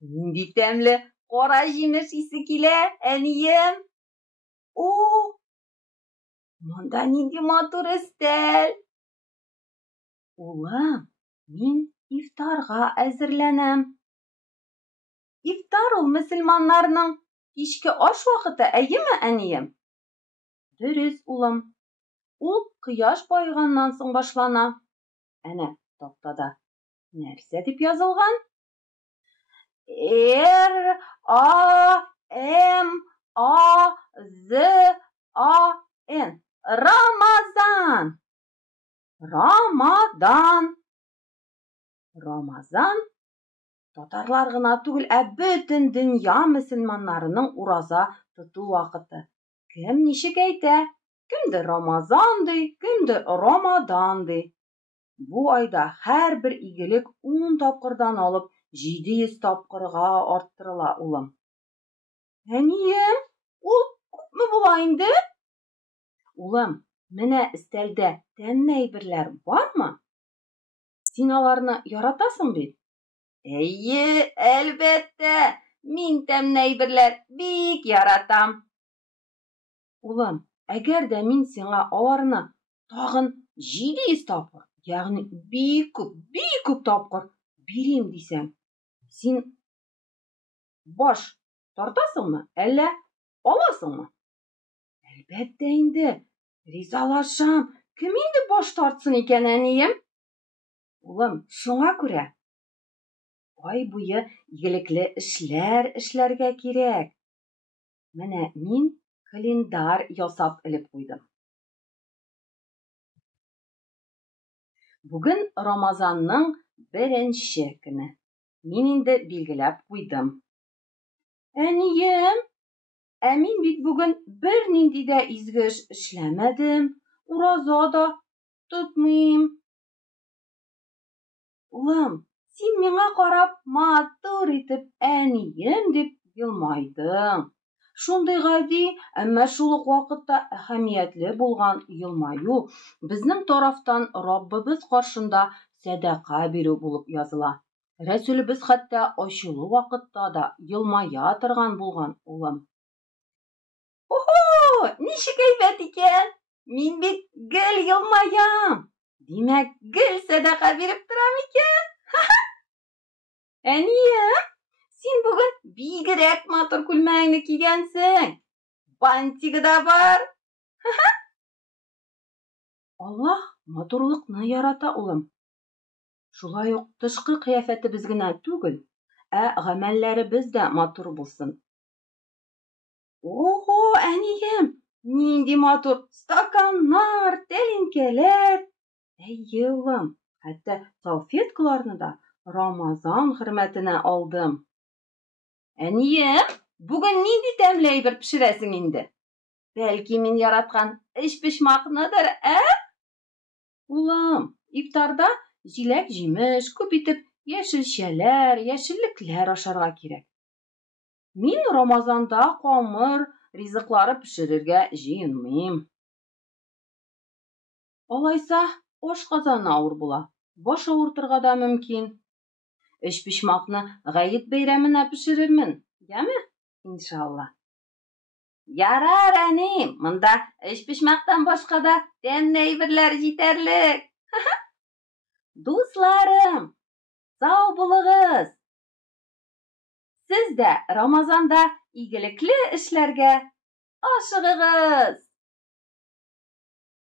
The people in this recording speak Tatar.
Нинди тәмле кара җимеш исе килә, әнием. О, монда нинди матур өстәл. Улым, мин ифтарга әзерләнәм. Ифтар ул мөселманнарның кичке аш вакыты, әйеме, әнием? Дөрес, улым. Ул кояш баеганнан соң башлана. Әнә тактада нәрсә дип язылган? R-A-M-A-Z-A-N. Рамазан. Рамадан. Рамазан татарлар гына түгел, бөтен дөнья мөселманнарының ураза тоту вакыты. Кем ничек әйтә? Кемдер Рамазан ди, кемдер Рамадан ди. Бу айда һәрбер игелек 10 тапкырдан алып 700 тапкырга арттырыла, улым. Әнием, ул күпме була инде? Улым, менә өстәлдә тәмле әйберләр бармы? Син аларны яратасың бит? Әйе, әлбәттә, мин тәмле әйберләр бик яратам. Улым, әгәр дә мин сиңа аларны тагын 700 тапкыр, ягъни бик күп тапкыр бирим дисәң, син баш тартасыңмы, әллә аласыңмы? Әлбәттә инде, ризалашам. Кем инде баш тартсын икән, әнием? Улым, шуңа күрә ай буе игелекле эшләр эшләргә кирәк. Менә мин календар ясап элеп куйдым. Бүген Рамазанның 1-нче көне. Мин инде билгеләп куйдым. Әнием, мин бит бүген бернинди дә изге эш эшләмәдем, ураза да тотмыйм. Улым, син миңа карап матур итеп әнием дип елмайдың. Шундый гади, әмма шул ук вакытта әһәмиятле булган елмаю безнең тарафтан Раббыбыз каршында садака бирү булып языла. Рәсүлебез хәтта ачылу вакытта да елмая торган булган, улым. Охо, ничек әйбәт икән? Мин бит гел елмаям. Димәк, гел садака биреп торам икән? Әнием, син бүген бигрәк матур күлмәгеңне кигәнсең. Бантигы да бар. Аллаһ матурлыкны ярата, улым. Шулай ук тышкы кыяфәтебез генә түгел, гамәлләребез дә матур булсын. Ого, әнием, нинди матур стаканнар, тәлинкәләр. Әйе, улым, хәтта салфеткаларны да Рамазан хөрмәтенә алдым. Әнием, бүген нинди тәмле әйбер пешерәсең инде? Бәлки мин яраткан эчпешмакныдыр, Улым, ифтарда җиләк-җимеш, күп итеп яшелчәләр, яшеллекләр ашарга кирәк. Мин Рамазанда камыр ризыклары пешерергә җыенмыйм. Алайса, ашказаны авыр була. Баш авыртырга да мөмкин. Эчпешмакны Гайд бәйрәменә пешерермен, яме? Иншалла. Ярар, әни, монда эчпешмактан башка да тәмле әйберләр җитәрлек. Дусларым, сау булыгыз. Сез дә Рамазанда игелекле эшләргә ашыгыгыз.